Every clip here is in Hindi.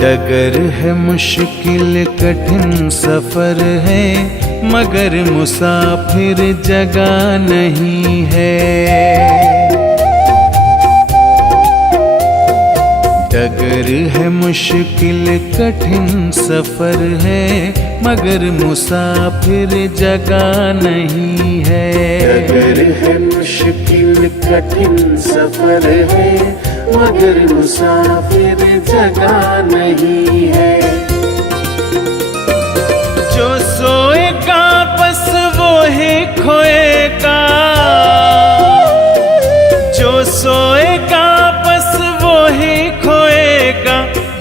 डगर है मुश्किल कठिन सफर है, मगर मुसाफिर जगह नहीं है। डगर है मुश्किल कठिन सफर है, मगर मुसाफिर जगह नहीं है। डगर है मुश्किल कठिन सफर है, मगर मुसाफिर जगह नहीं है। जो सोएगा बस वो ही खोएगा, जो सोएगा बस वो ही खोएगा,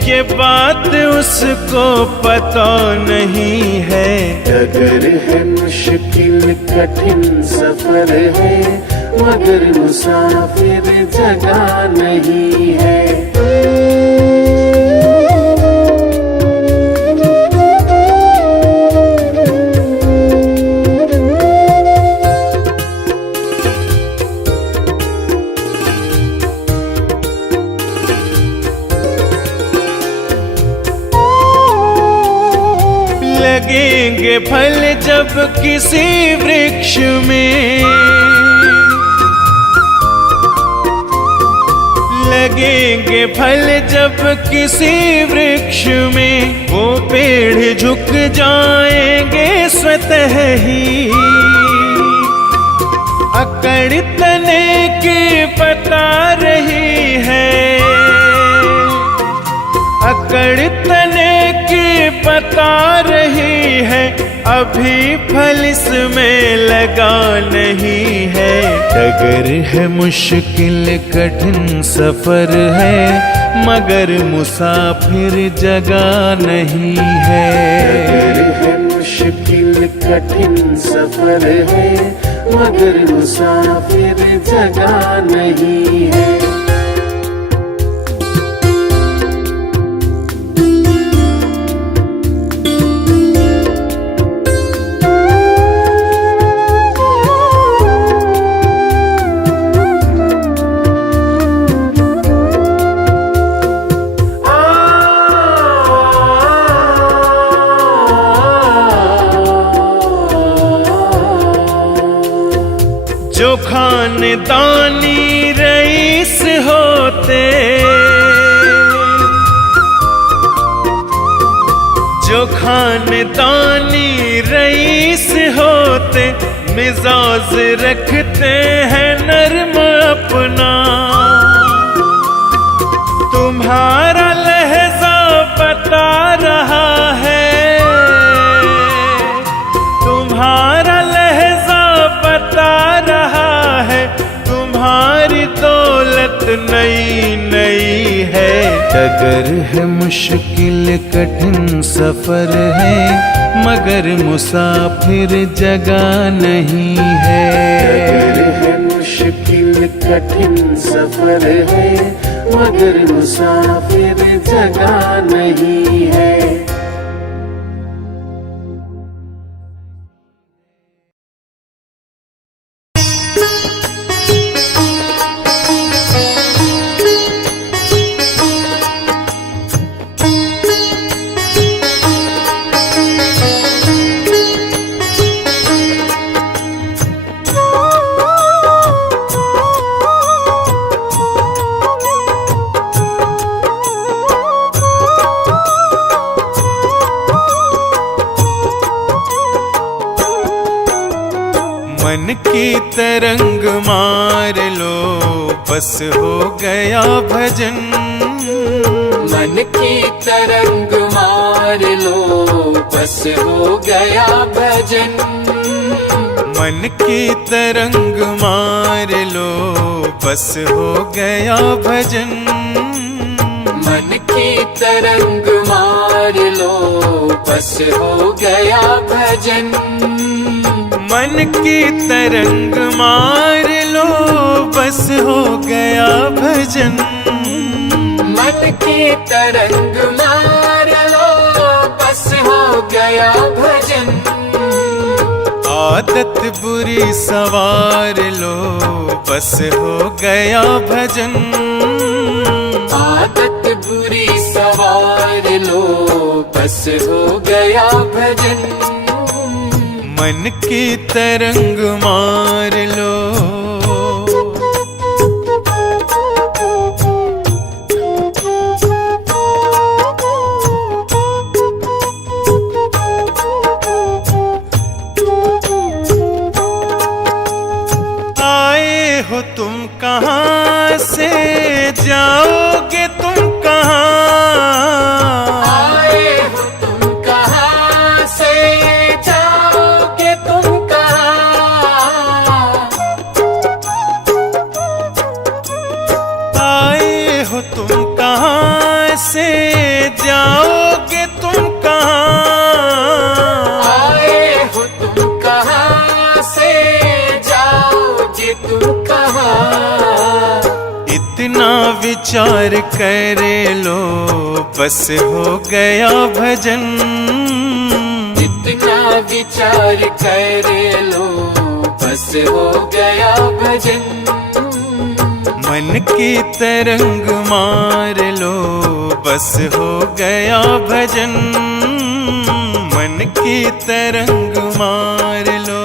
ये बात उसको पता नहीं है। डगर है मुश्किल कठिन सफर है, मगर मुसाफिर जगह नहीं है। लगेंगे फल जब किसी वृक्ष में, लगेंगे फल जब किसी वृक्ष में, वो पेड़ झुक जाएंगे स्वतः ही। अकड़ तने की बता रही है, अकड़ तने की बता रही है, अभी फल इसमें लगा नहीं है। डगर है मुश्किल कठिन सफर है, मगर मुसाफिर जगह नहीं है। डगर है मुश्किल कठिन सफर है, मगर मुसाफिर जगह नहीं है। जो खानदानी रईस होते, जो खानदानी रईस होते, मिजाज रखते हैं नर्म अपना। तुम्हारा लहजा बता रहा है, तुम्हारा लहजा बता रहा है, तुम्हारी दौलत नई नई है। डगर है मुश्किल कठिन सफर है, मगर मुसाफिर जगह नहीं है। डगर है मुश्किल कठिन सफर है, मगर मुसाफिर जगह नहीं है। मन की तरंग मार लो, बस हो गया भजन। मन की तरंग मार लो, बस हो गया भजन। मन की तरंग मार लो, बस हो गया भजन। मन की तरंग मार लो बस हो गया भजन। मन की तरंग मार लो बस हो गया भजन। मन की तरंग मार लो बस हो गया भजन। आदत बुरी सवार लो बस हो गया भजन। आदत बुरी सवार लो बस हो गया भजन। मन की तरंग मार लो। आए हो तुम कहाँ से, जाओगे तुम कहाँ? आए हो तुम कहाँ से, जाओगे तुम कहाँ? आए हो तुम कहाँ से, जाओगे तुम कहाँ? आए हो तुम कहाँ से, जाओगे तुम कहाँ? इतना विचार कर लो बस हो गया भजन। इतना विचार कर लो बस हो गया भजन। मन की तरंग मार लो बस हो गया भजन। मन की तरंग मार लो।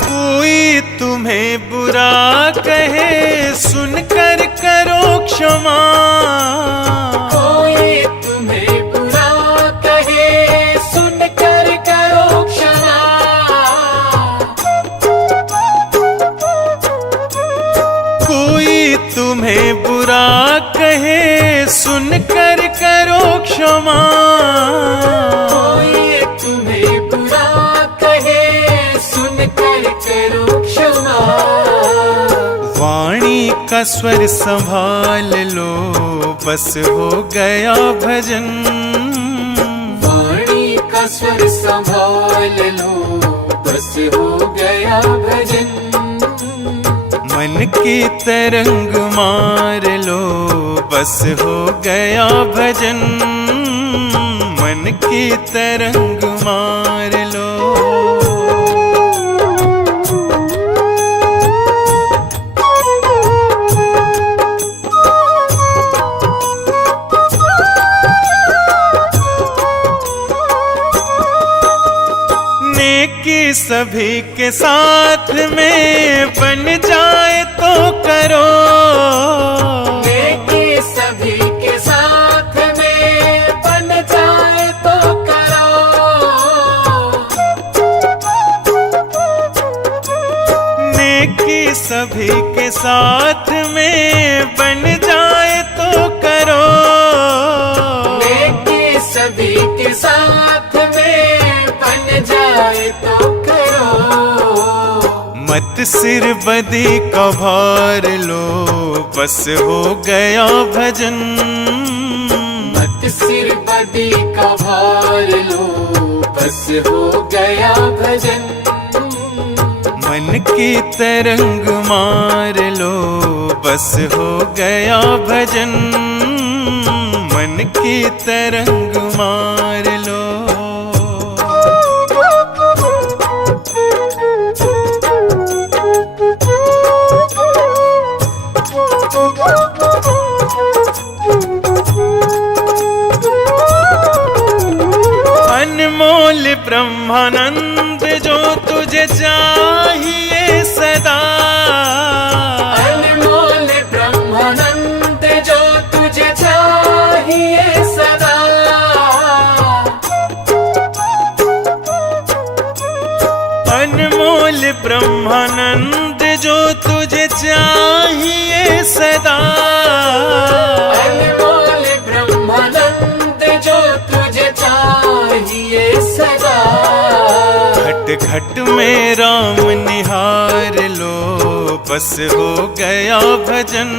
कोई तुम्हें बुरा कहे सुनकर करो क्षमा। कोई तुम्हें बुरा कहे सुनकर करो क्षमा। कोई तुम्हें बुरा कहे सुनकर करो क्षमा। कोई तुम्हें बुरा कहे सुनकर करो क्षमा। वाणी का स्वर संभाल लो बस हो गया भजन। वाणी का स्वर संभाल लो बस हो गया भजन। मन की तरंग मार लो बस हो गया भजन। मन की तरंग मार लो। नेकी सभी के साथ में बन जाए तो करो। नेकी सभी के साथ में बन जाए तो करो। नेकी सभी के साथ में बन जाए तो करो। नेकी सभी के साथ में बन जाए तो करो। मत सिर बदी का भार लो बस हो गया भजन। मत सिर बदी का भार लो बस हो गया भजन। मन की तरंग मार लो बस हो गया भजन। मन की तरंग मार लो। अनमोल ब्रह्मानंद जो तुझे चाहिए सदा। अनमोल ब्रह्मानंद जो तुझे चाहिए सदा। ब्रह्मानंद जो तुझे चाहिए सदा। अनमोल ब्रह्मानंद जो तुझे चाहिए सदा। घट घट में राम निहार लो, बस हो गया भजन।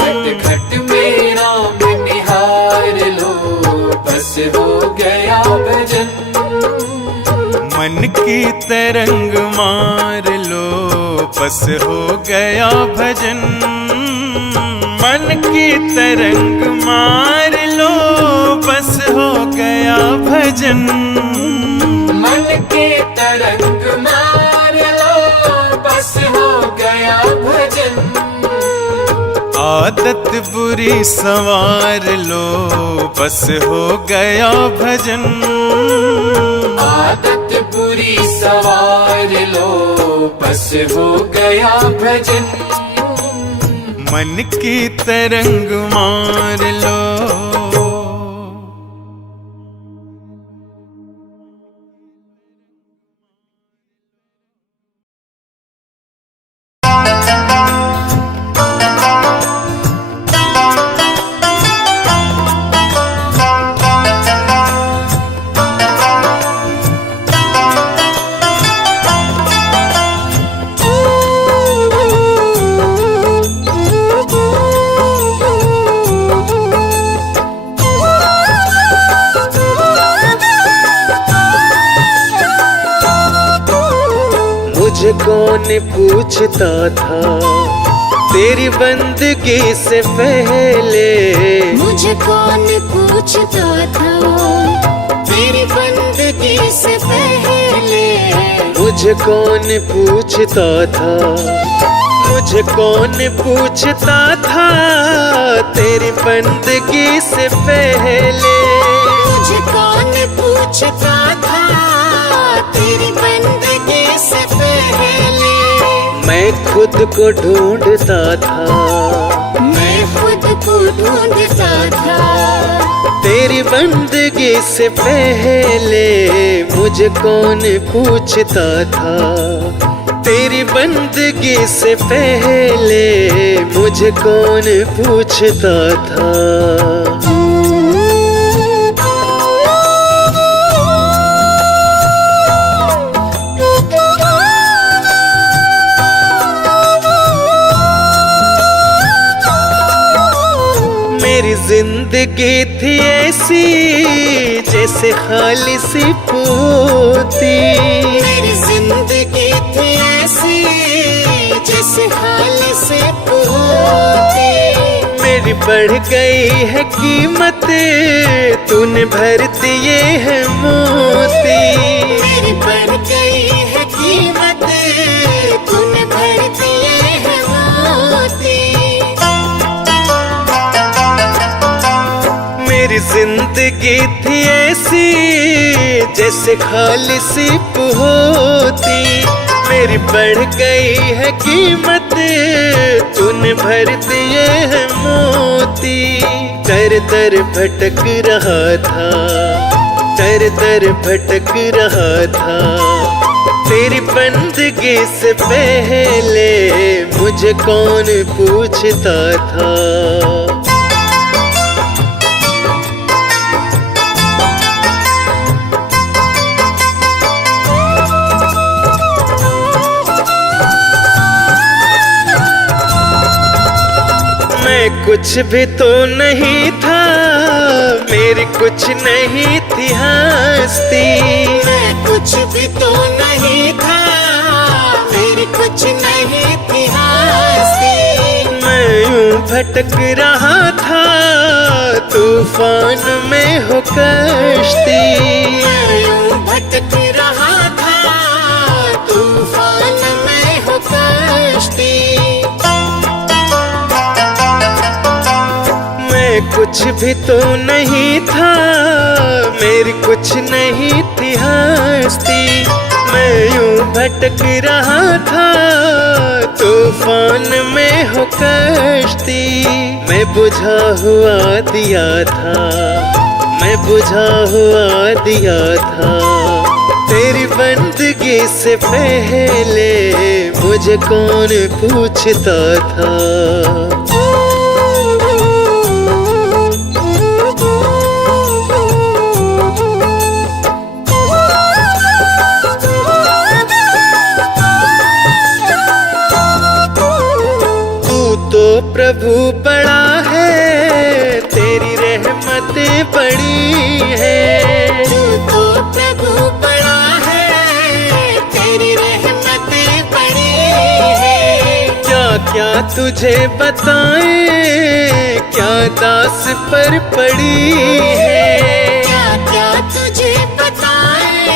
घट घट में राम निहार लो, बस हो गया भजन। मन की तरंग मार लो, बस हो गया भजन। मन की तरंग मार लो, बस हो गया भजन। मन के तरंग मार लो, बस हो गया भजन। आदत बुरी संवार लो, बस हो गया भजन। आदत बुरी सवार लो, बस हो गया भजन। मन की तरंग मार लो। मुझे कौन पूछता था तेरी बंदगी से पहले। मुझे कौन पूछता था तेरी बंदगी से पहले। मुझे कौन पूछता था, मुझे कौन पूछता था तेरी बंदगी से पहले। मुझे कौन पूछता था तेरी बंदगी से पहले। मैं खुद को ढूंढता था, मैं खुद को ढूंढता था तेरी बंदगी से पहले। मुझे कौन पूछता था तेरी बंदगी से पहले। मुझे कौन पूछता था। मेरी जिंदगी थी ऐसी जैसे खाली सी पोती। मेरी जिंदगी थी ऐसी जैसे खाली से पोती। मेरी बढ़ गई है कीमत, तूने भर दिए है मोती। मेरी बढ़ गई है कीमत, तूने भर दिए है मोती। मेरी जिंदगी थी ऐसी जैसे खाली सी पोती। मेरी बढ़ गई है कीमत, तूने भर दिए है मोती। दर दर भटक रहा था, दर दर भटक रहा था तेरी बंदगी से पहले। मुझे कौन पूछता था। मैं कुछ भी तो नहीं था, मेरी कुछ नहीं थी हस्ती। मैं कुछ भी तो नहीं था, मेरी कुछ नहीं थी हस्ती। मैं यूं भटक रहा था तूफान में हो कश्ती। मैं यूं भटक रहा था तूफान में हो कश्ती। मैं कुछ भी तो नहीं था, मेरी कुछ नहीं थी हस्ती। मैं यूं भटक रहा था तूफान में हो कश्ती। मैं बुझा हुआ दिया था, मैं बुझा हुआ दिया था तेरी बंदगी से पहले मुझे कौन पूछता था। प्रभु बड़ा है, तेरी रहमतें बड़ी है। तू तो प्रभु बड़ा है, तेरी रहमतें बड़ी है। क्या क्या तुझे बताएं, क्या दास पर पड़ी है। क्या क्या तुझे बताएं,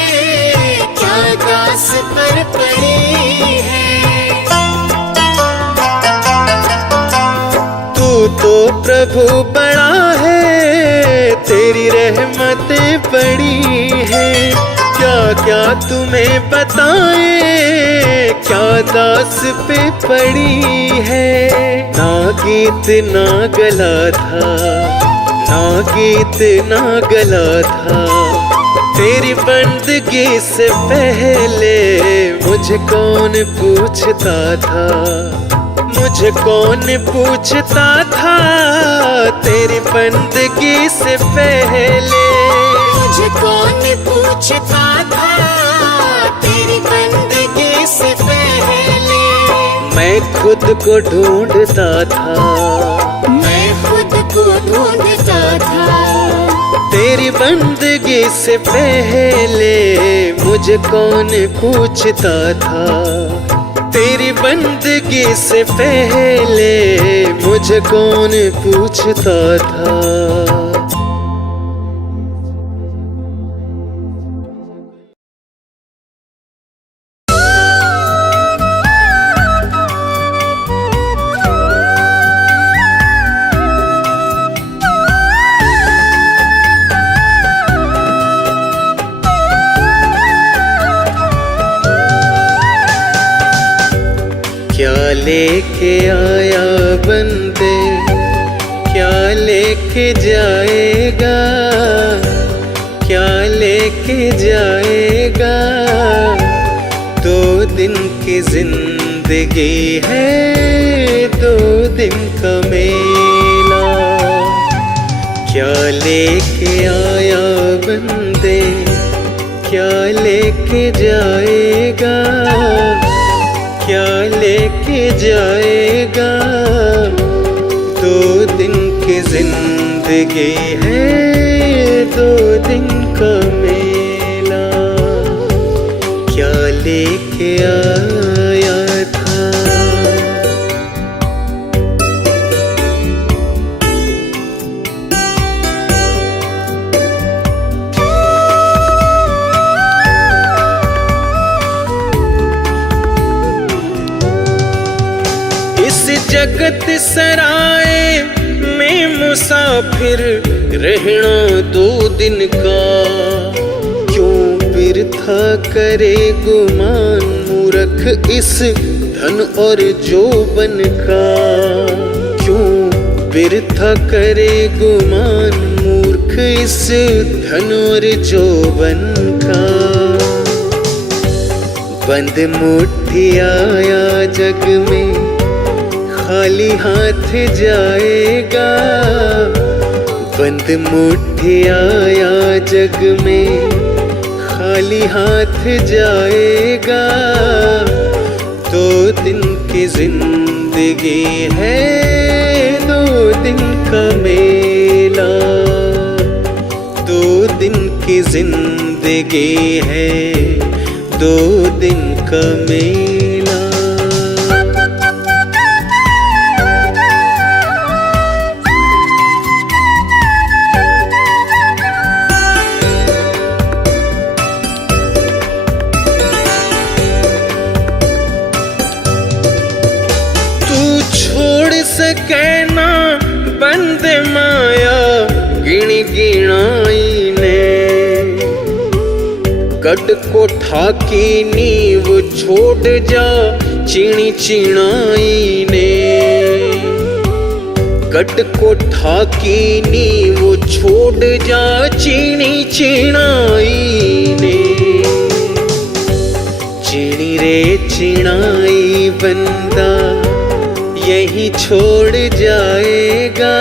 क्या दास पर पड़ी है। तो प्रभु बड़ा है, तेरी रहमतें बड़ी है। क्या क्या तुम्हें बताएं, क्या दास पे पड़ी है। ना गीत ना गला था, ना गीत ना गला था। तेरी बंदगी से पहले मुझे कौन पूछता था। मुझे कौन पूछता था, तेरी बंदगी से पहले। मुझे कौन पूछता था, तेरी बंदगी से पहले। मैं खुद को ढूंढता था, मैं खुद को ढूंढता था। तेरी बंदगी से पहले मुझे कौन पूछता था। तेरी बंदगी से पहले मुझे कौन पूछता था। क्या लेके आया बंदे, क्या लेके जाएगा। क्या लेके जाएगा, 2 दिन की जिंदगी है, 2 दिन का मेला। क्या लेके आया बंदे, क्या लेके जाएगा। क्या लेके जाएगा, 2 दिन की जिंदगी है, 2 दिन का मेला। क्या लेके आया था। जगत सराय में मुसाफिर रहना 2 दिन का। क्यों बिरथा करे गुमान मूर्ख इस धन और जोबन का। क्यों बिरथा करे गुमान मूर्ख इस धन और जोबन का। बंद मुट्ठी आया जग में, खाली हाथ जाएगा। बंद मुट्ठी आया जग में, खाली हाथ जाएगा। 2 दिन की जिंदगी है, 2 दिन का मेला। 2 दिन की जिंदगी है, 2 दिन का मेला। कहना बंद माया गिण गिणाई ने। गढ़ को ठाकी नींव छोड़ जा चिणी चिणाई ने। गढ़ को ठाकी नींव छोड़ जा चिणी चिणाई ने। यहीं छोड़ जाएगा।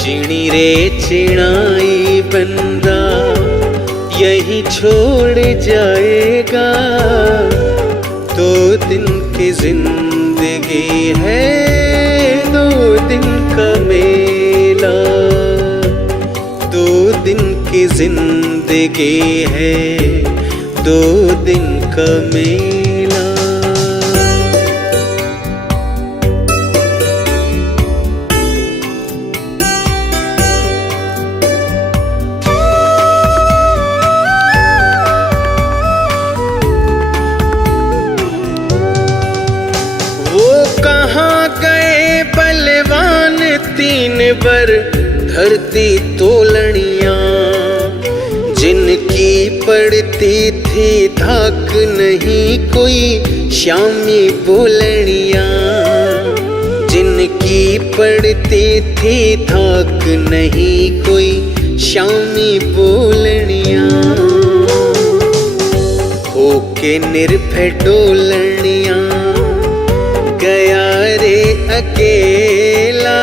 चिड़ी रे चिड़ाई बंदा यहीं छोड़ जाएगा। 2 दिन की जिंदगी है, 2 दिन का मेला। 2 दिन की जिंदगी है, 2 दिन का मेला। वो कहाँ गए बलवान 3 बर धरती तोलनिया, जिनकी पड़ती थी धाक नहीं कोई श्यामी बोलनिया। जिनकी पड़ती थी धाक नहीं कोई श्यामी बोलनिया। होके निर्भय डोलनिया गया रे अकेला।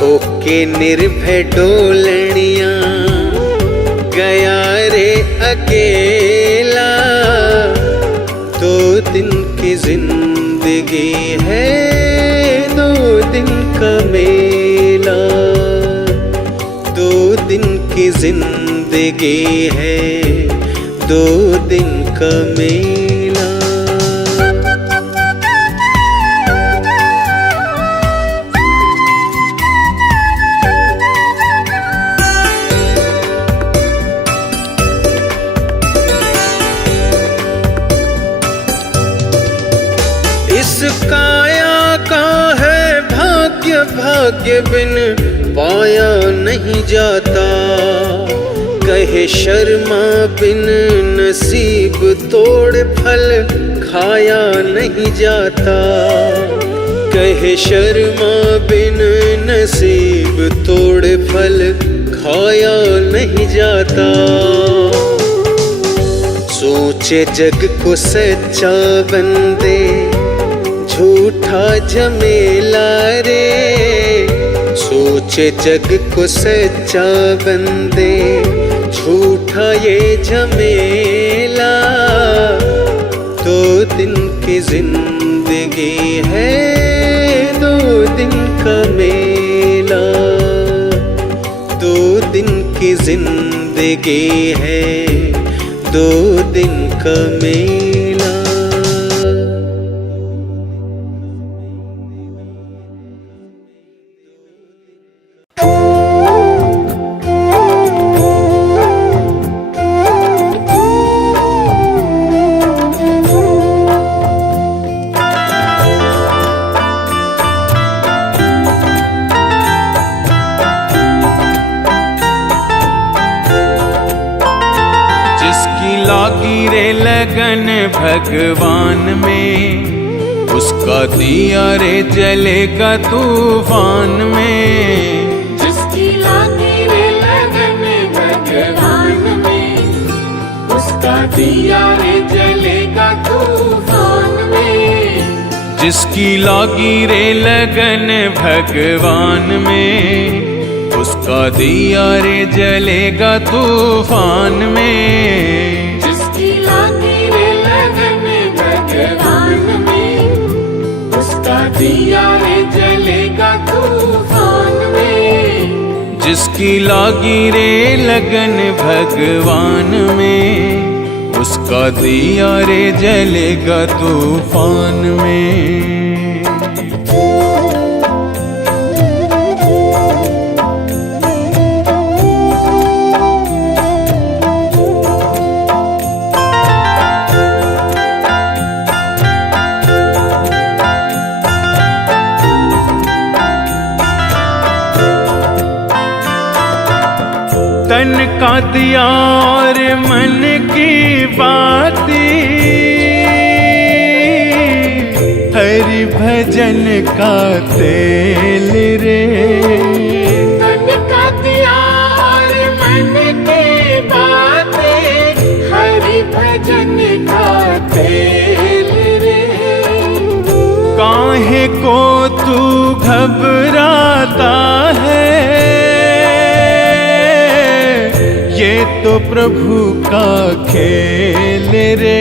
होके निर्भय डोलनिया गया रे अकेला। 2 दिन की जिंदगी है, 2 दिन का मेला। 2 दिन की जिंदगी है, 2 दिन का मेला। इस काया का है भाग्य, भाग्य बिन पाया नहीं जाता। कहे शर्मा बिन नसीब तोड़ फल खाया नहीं जाता। कहे शर्मा बिन नसीब तोड़ फल खाया नहीं जाता। सोचे जग को सच्चा बंदे झूठा झमेला रे। सोचे जग को सच्चा बंदे झूठा ये झमेला। 2 दिन की जिंदगी है, 2 दिन का मेला। 2 दिन की जिंदगी है, 2 दिन का मेला। लागी रे लगन भगवान में, उसका दिया रे जलेगा तूफान में। जिसकी लागी रे लगन भगवान में, उसका दिया रे जलेगा तूफान में। जिसकी लागी रे लगन भगवान में, उसका दिया रे जलेगा तूफान में। जिसकी लागी रे लगन भगवान में, उसका दिया रे जलेगा तूफान में। जिसकी लागी रे लगन भगवान में, उसका दिया रे जलेगा तूफान में। तन का दिया और मन की बातें, हरि भजन का तेल रे। तन का दिया और मन की बातें, हरि भजन का तेल रे। काहे को तू घबराता है, ये तो प्रभु का खेल रे।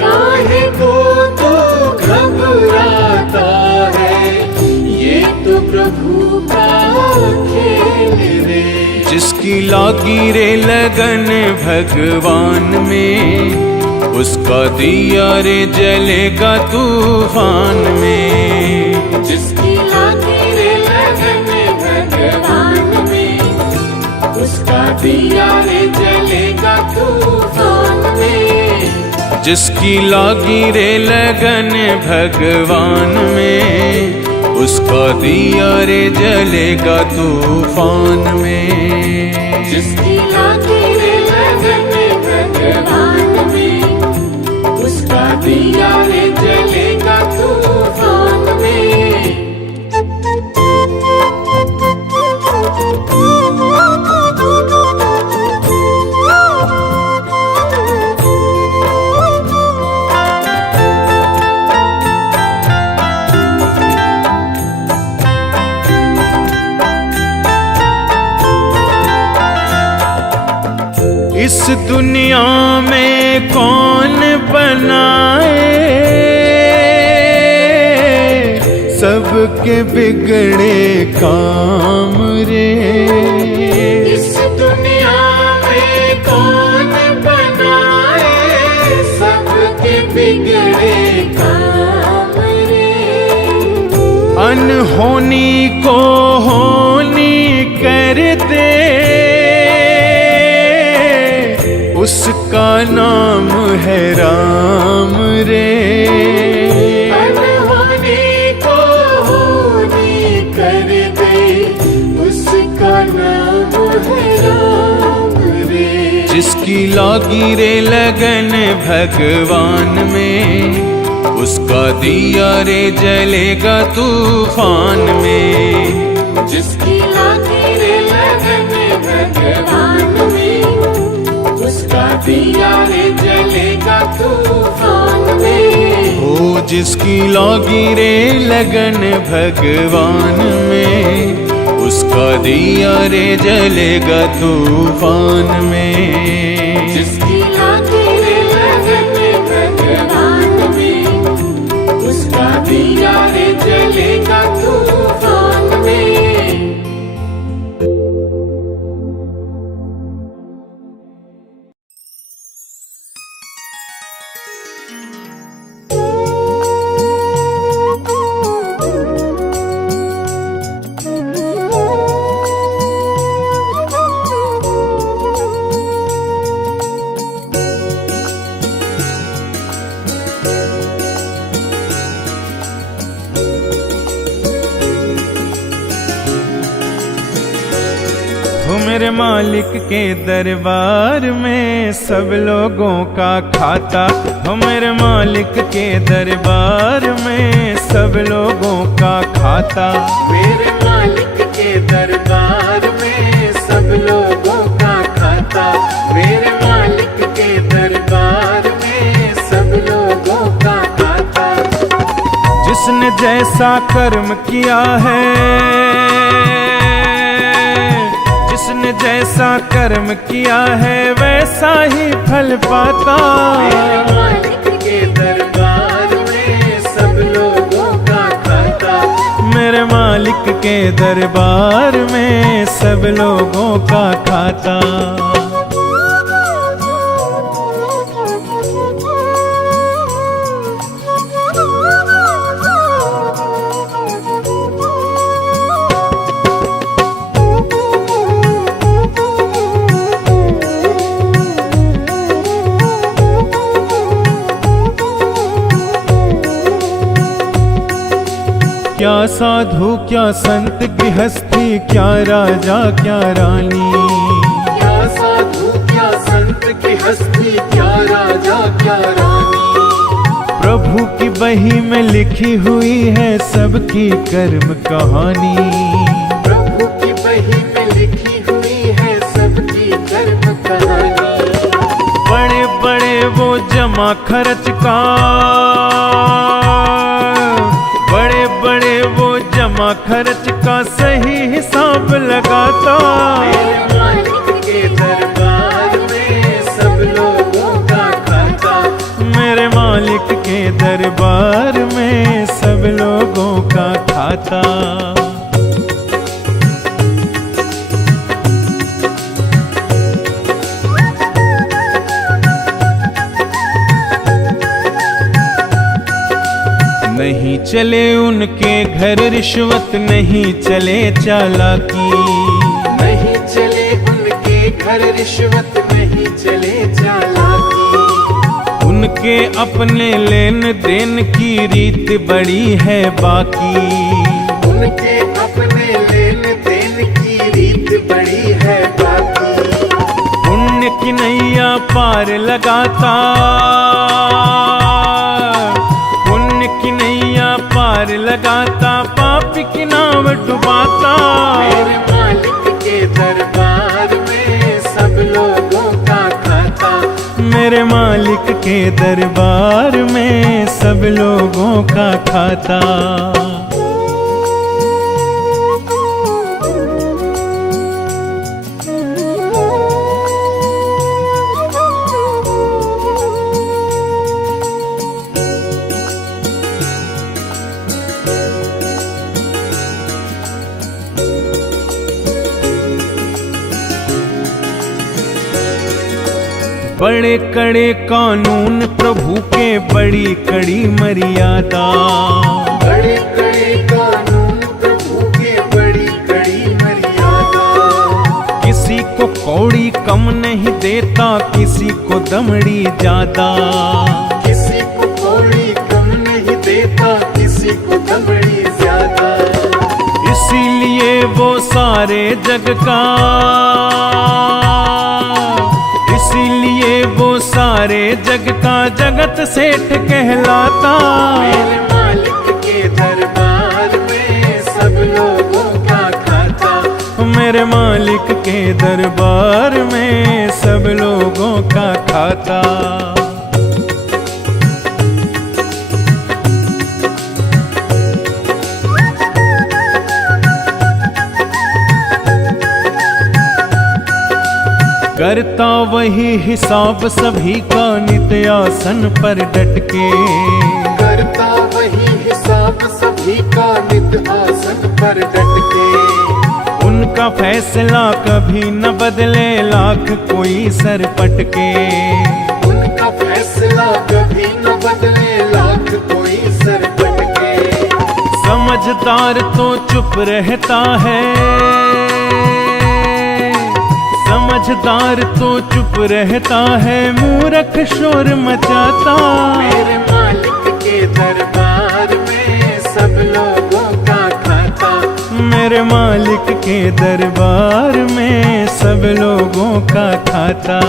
काहे को तू घबराता है, ये तो प्रभु का खेल रे। जिसकी लागी रे लगन भगवान में, उसका दिया रे जलेगा तूफान में। जिसकी लागी रे लगन भगवान में, उसका दिया रे जलेगा तूफान में। जिसकी लागी रे लगन भगवान में, उसका दिया रे जलेगा तूफान में। जिसकी लागी रे लगन भगवान में, उसका दिया रे जलेगा तूफान में। इस दुनिया में कौन बनाए सबके बिगड़े काम रे। इस दुनिया में कौन बनाए सबके बिगड़े काम रे। अनहोनी को होनी कर दे, उसका नाम है राम रे। अनहोनी को होनी कर दे, उसका नाम है राम रे। जिसकी लागी रे लगन भगवान में, उसका दिया रे जलेगा तूफान में। जिसकी लागी रे लगन भगवान में, उसका दिया रे जलेगा तूफान में। ओ जिसकी लागी रे लगन भगवान में, उसका दिया रे जलेगा तूफान में। जिसकी लागी रे लगन भगवान में, उसका दिया रे जलेगा तूफान में। हो मेरे मालिक के दरबार में सब लोगों का खाता। हो मेरे मालिक के दरबार में सब लोगों का खाता। मेरे मालिक के दरबार में सब लोगों का खाता। मेरे मालिक के दरबार में सब लोगों का खाता। जिसने जैसा कर्म किया है, जिसने जैसा कर्म किया है वैसा ही फल पाता। मेरे मालिक के दरबार में सब लोगों का खाता। मेरे मालिक के दरबार में सब लोगों का खाता। क्या साधु क्या संत गृहस्थी, क्या राजा क्या रानी। क्या साधु क्या संत की हस्ती, क्या राजा क्या रानी। प्रभु की बही में लिखी हुई है सबकी कर्म कहानी। प्रभु की बही में लिखी हुई है सबकी कर्म कहानी। बड़े बड़े वो जमा खर्च का चले उनके घर रिश्वत नहीं चले चालाकी, नहीं चले उनके घर रिश्वत नहीं चले चालाकी। उनके अपने लेन देन की रीत बड़ी है बाकी, उनके अपने लेन देन की रीत बड़ी है बाकी। पुण्य की नैया पार लगाता, पुण्य की नैया पार लगाता, पापी की नाव डुबाता। मेरे मालिक के दरबार में सब लोगों का खाता, मेरे मालिक के दरबार में सब लोगों का खाता। बड़े कड़े कानून प्रभु के बड़ी कड़ी मर्यादा, बड़े कड़े कानून प्रभु के बड़ी कड़ी मर्यादा। किसी को कौड़ी कम नहीं देता, किसी को दमड़ी ज्यादा, किसी को कौड़ी कम नहीं देता, किसी को दमड़ी ज्यादा। इसीलिए वो सारे जग का, इसीलिए वो सारे जग का जगत सेठ कहलाता। मेरे मालिक के दरबार में सब लोगों का खाता, मेरे मालिक के दरबार में सब लोगों का खाता। करता वही हिसाब सभी का नित्य आसन पर डट के, करता वही हिसाब सभी का नित्य आसन पर डट के। उनका फैसला कभी न बदले लाख कोई सर पटके, उनका फैसला कभी न बदले लाख कोई सर पटके। समझदार तो चुप रहता है, समझदार तो चुप रहता है, मूर्ख शोर मचाता। मेरे मालिक के दरबार में सब लोगों का खाता, मेरे मालिक के दरबार में सब लोगों का खाता।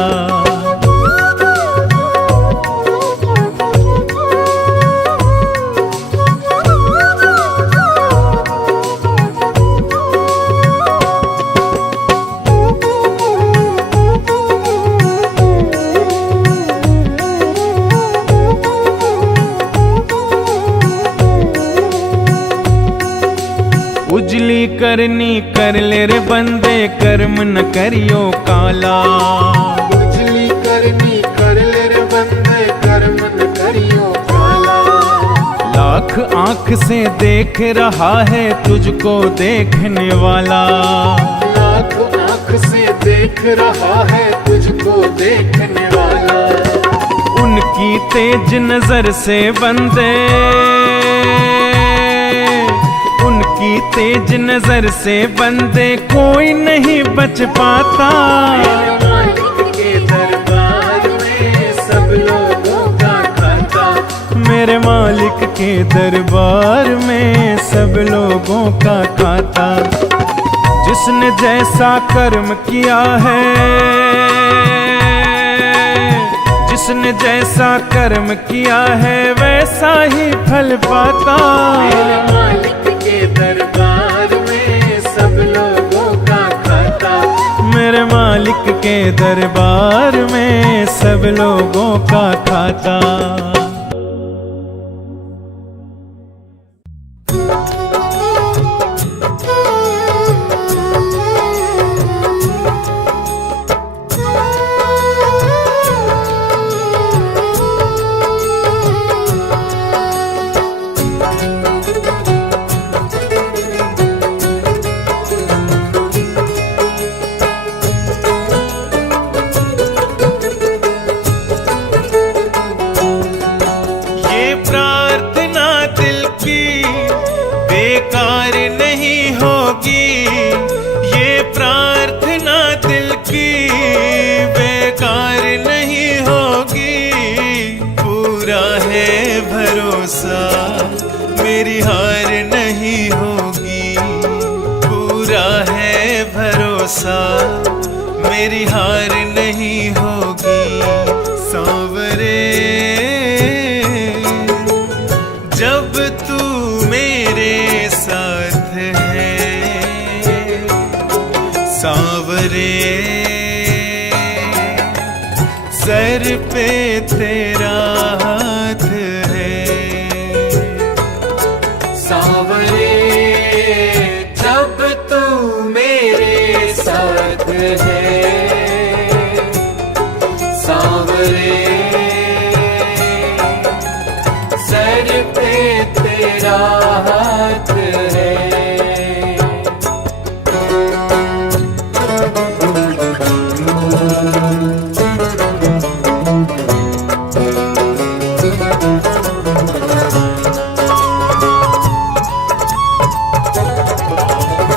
उजली करनी कर ले रे बंदे, कर्म न करियो काला। उजली करनी कर ले रे बंदे, कर्म न करियो काला। लाख आंख से देख रहा है तुझको देखने वाला, लाख आंख से देख रहा है तुझको देखने वाला। उनकी तेज नजर से बंदे, उनकी तेज नजर से बंदे कोई नहीं बच पाता। मेरे मालिक के दरबार में सब लोगों का खाता, मेरे मालिक के दरबार में सब लोगों का खाता। जिसने जैसा कर्म किया है, जिसने जैसा कर्म किया है वैसा ही फल पाता। मेरे मालिक के दरबार में सब लोगों का खाता, मेरे मालिक के दरबार में सब लोगों का खाता। मेरी हार नहीं होगी सांवरे। जब तू मेरे साथ है सांवरे, सर पे तेरा हाथ है सांवरे। जब तू मेरे साथ है सांवरे, सर पे तेरा हाथ है।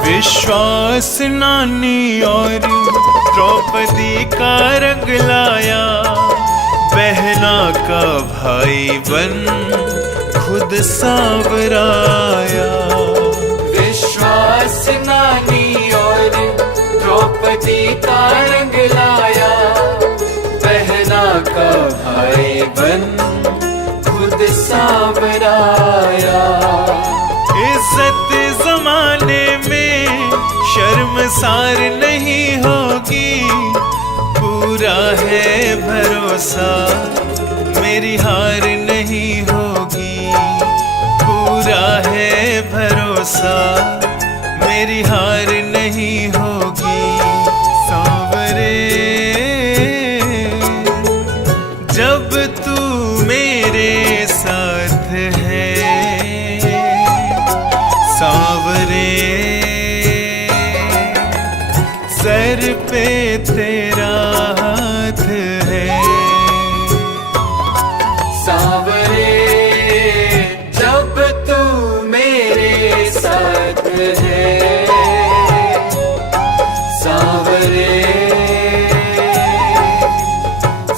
विश्वास नानी और द्रौपदी का रंग लाया, बहना का भाई बन खुद सांवराया। विश्वास नानी और द्रौपदी का रंग लाया, बहना का भाई बन खुद सांवराया। इज्जत जमाने में शर्मसार नहीं होगी, पूरा है भरोसा मेरी हार नहीं होगी। पूरा है भरोसा मेरी हार नहीं होगी सांवरे। जब तू मेरे साथ है सांवरे, सर पे तेरा हाथ है सांवरे। जब तू मेरे साथ है सांवरे,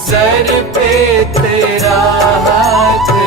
सर पे तेरा हाथ है।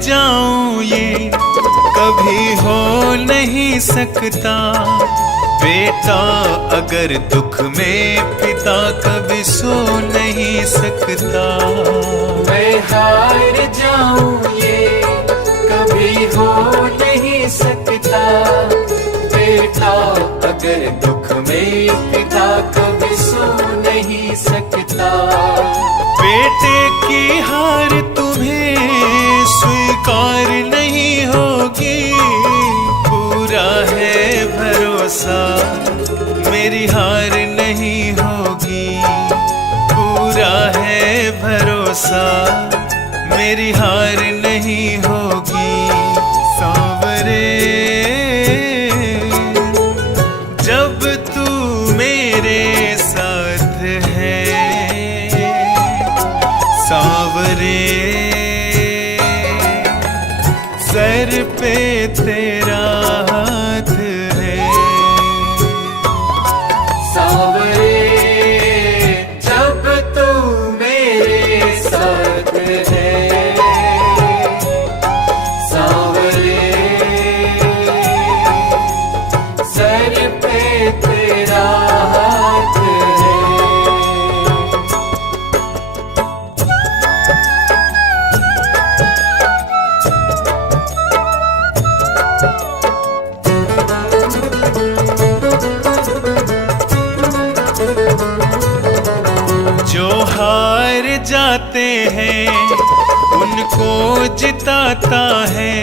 जाऊं ये कभी हो नहीं सकता, बेटा अगर दुख में पिता कभी सो नहीं सकता। मैं हार जाऊं ये कभी हो नहीं सकता, बेटा अगर दुख में पिता कभी सो नहीं सकता। बेटे की हार तुम्हें स्वीकार नहीं होगी, पूरा है भरोसा मेरी हार नहीं होगी। पूरा है भरोसा मेरी हार नहीं होगी सांवरे। जब तू मेरे साथ है सांवरे, सर पे तेरा हाथ है सांवरे। जब तू मेरे साथ है सांवरे, सर पे तेरा हाथ है। जो हार जाते हैं उनको जिताता है,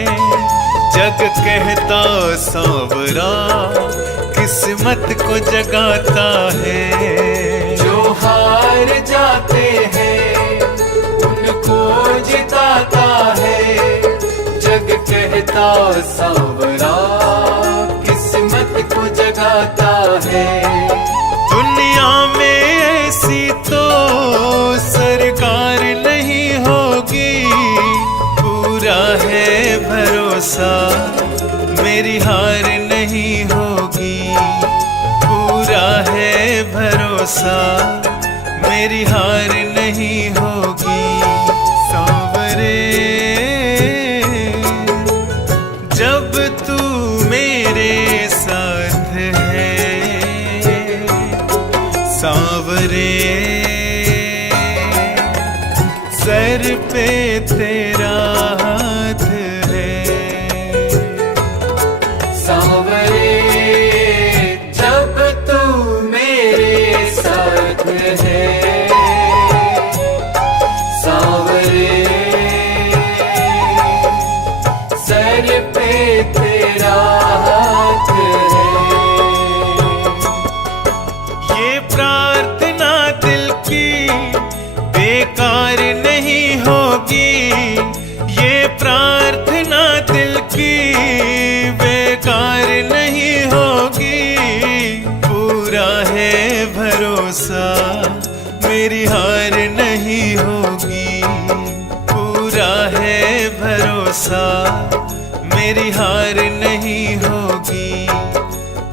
जग कहता सांवरा किस्मत को जगाता है। जो हार जाते हैं उनको जिताता है, जग कहता सांवरा किस्मत को जगाता है। भरोसा मेरी हार नहीं होगी। सांवरे जब तू मेरे साथ है, सांवरे सर पे तेरा हाथ है। सांवरे जब तू मेरे साथ है, सांवरे सर पे तेरा हाथ है। ये प्रार्थना दिल की बेकार नहीं होगी, ये प्रार्थना दिल की बेकार नहीं होगी। पूरा है भरोसा मेरी हार नहीं होगी, पूरा है भरोसा मेरी हार नहीं होगी।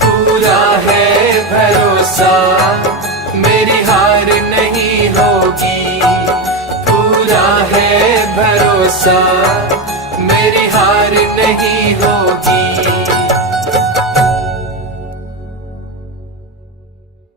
पूरा है भरोसा मेरी हार नहीं होगी, पूरा है भरोसा मेरी हार नहीं